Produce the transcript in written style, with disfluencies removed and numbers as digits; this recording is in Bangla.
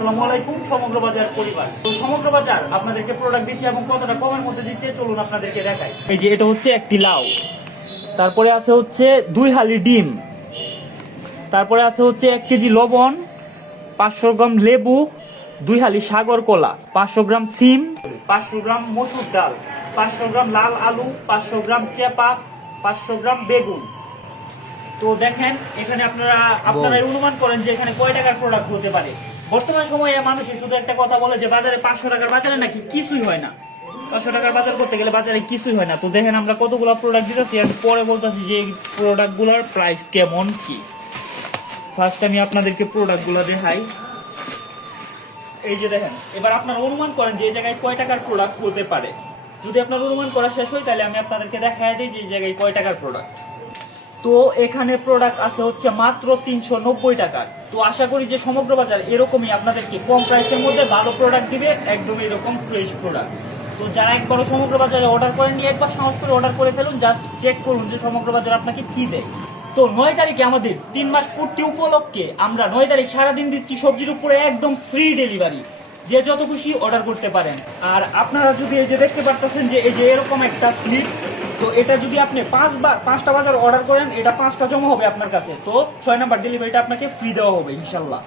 আসসালামু আলাইকুম সমগ্র বাজার পরিবার। তো সমগ্র বাজার আপনাদেরকে প্রোডাক্ট দিচ্ছে এবং কতটা কমের মধ্যে দিচ্ছে চলুন আপনাদেরকে দেখাই। এই যে এটা হচ্ছে একটি লাউ, তারপরে আছে হচ্ছে 2 হালি ডিম, তারপরে আছে হচ্ছে 1 কেজি লবণ, 500 গ্রাম লেবু, 2 হালি সাগর কলা, 500 গ্রাম সিম, 500 গ্রাম মসুর ডাল, 500 গ্রাম লাল আলু, 500 গ্রাম চেপা, 500 গ্রাম বেগুন। তো দেখেন এখানে আপনারা অনুমান করেন যে এখানে কয় টাকার প্রোডাক্ট হতে পারে। বর্তমান সময়ে মানুষের শুধু একটা কথা বলে যে বাজারে 500 টাকার বাজারে নাকি কিছুই হয় না, 500 টাকার বাজার করতে গেলে বাজারে কিছুই হয় না। তো দেখেন আমরা কতগুলো প্রোডাক্ট দিতেছি, আমি পরে বলতেছি যে এই প্রোডাক্টগুলোর প্রাইস কেমন কি। ফার্স্ট আমি আপনাদেরকে প্রোডাক্টগুলো দেখাই। এই যে দেখেন, এবার আপনারা অনুমান করেন যে এই জায়গায় কয় টাকার প্রোডাক্ট হতে পারে। যদি আপনার অনুমান করা শেষ হয় তাহলে আমি আপনাদেরকে দেখাই দিই যে এই জায়গায় কয় টাকার প্রোডাক্ট। তো এখানে প্রোডাক্ট আছে হচ্ছে মাত্র 390 টাকার। তো আশা করি যে সমগ্র বাজার এরকমই আপনাদেরকে কম প্রাইসের মধ্যে ভালো প্রোডাক্ট দিবে, একদম এরকম ফ্রেশ প্রোডাক্ট। তো যারা একবার সমগ্র বাজারে অর্ডার করেননি একবার সাহস করে অর্ডার করে ফেলুন, জাস্ট চেক করুন যে সমগ্র বাজার আপনাকে কি দেয়। তো 9 তারিখে আমাদের 3 মাস পূর্তি উপলক্ষে আমরা 9 তারিখ সারাদিন দিচ্ছি সবজির উপরে একদম ফ্রি ডেলিভারি, যে যত খুশি অর্ডার করতে পারেন। আর আপনারা যদি এই যে দেখতে পারতেছেন যে এই যে এরকম একটা স্লিপ, তো এটা যদি আপনি 5টা বাজার অর্ডার করেন এটা 5টা জমা হবে আপনার কাছে। তো 6 নাম্বার ডেলিভারিটা আপনাকে ফ্রি দেওয়া হবে ইনশাল্লাহ।